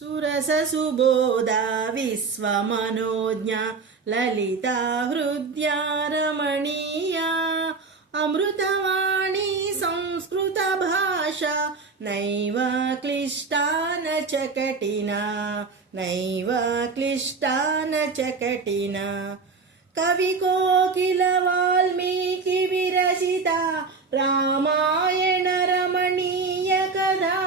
सुरससुबोधा विश्वमनोज्ञा ललिता हृद्या रमणीया अमृतवाणी संस्कृतभाषा नैव क्लिष्टा न च कठिना नैव क्लिष्टा न च कठिना कविकोकिल वाल्मीकि विरचिता रामायण रमणीय कथा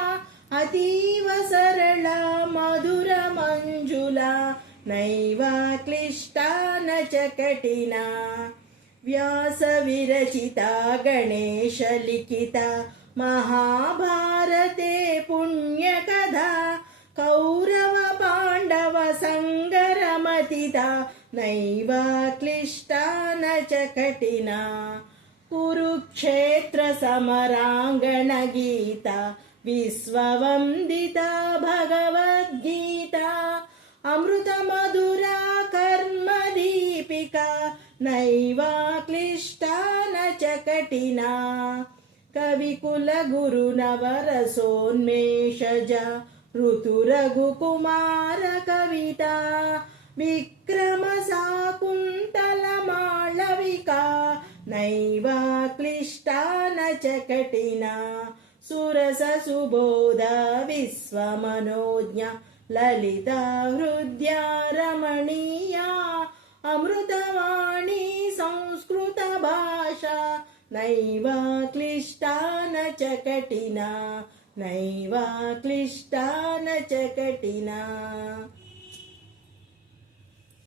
अतीव सरला मधुर मंजुला नैव क्लिष्टा न च कठिना व्यास विरचिता गणेश लिखिता महाभारते पुण्यकथा कौरव पांडव संगरमतिता नैव क्लिष्टा न च कठिना कुरुक्षेत्र समरांगण गीता विश्ववंदिता भगवद्गीता अमृत मधुरा कर्म दीपिका नैव क्लिष्टा न च कठिना कविकुल गुरु नवरसोन्मेषजा ऋतु रघुकुमार कविता विक्रम शाकुन्तल मालविका नैव क्लिष्टा न च कठिना सुरससुबोधा विश्वमनोज्ञा ललिता हृद्या रमणीया अमृतवाणी संस्कृतभाषा नैव क्लिष्टा न च कठिना नैव क्लिष्टा न च कठिना।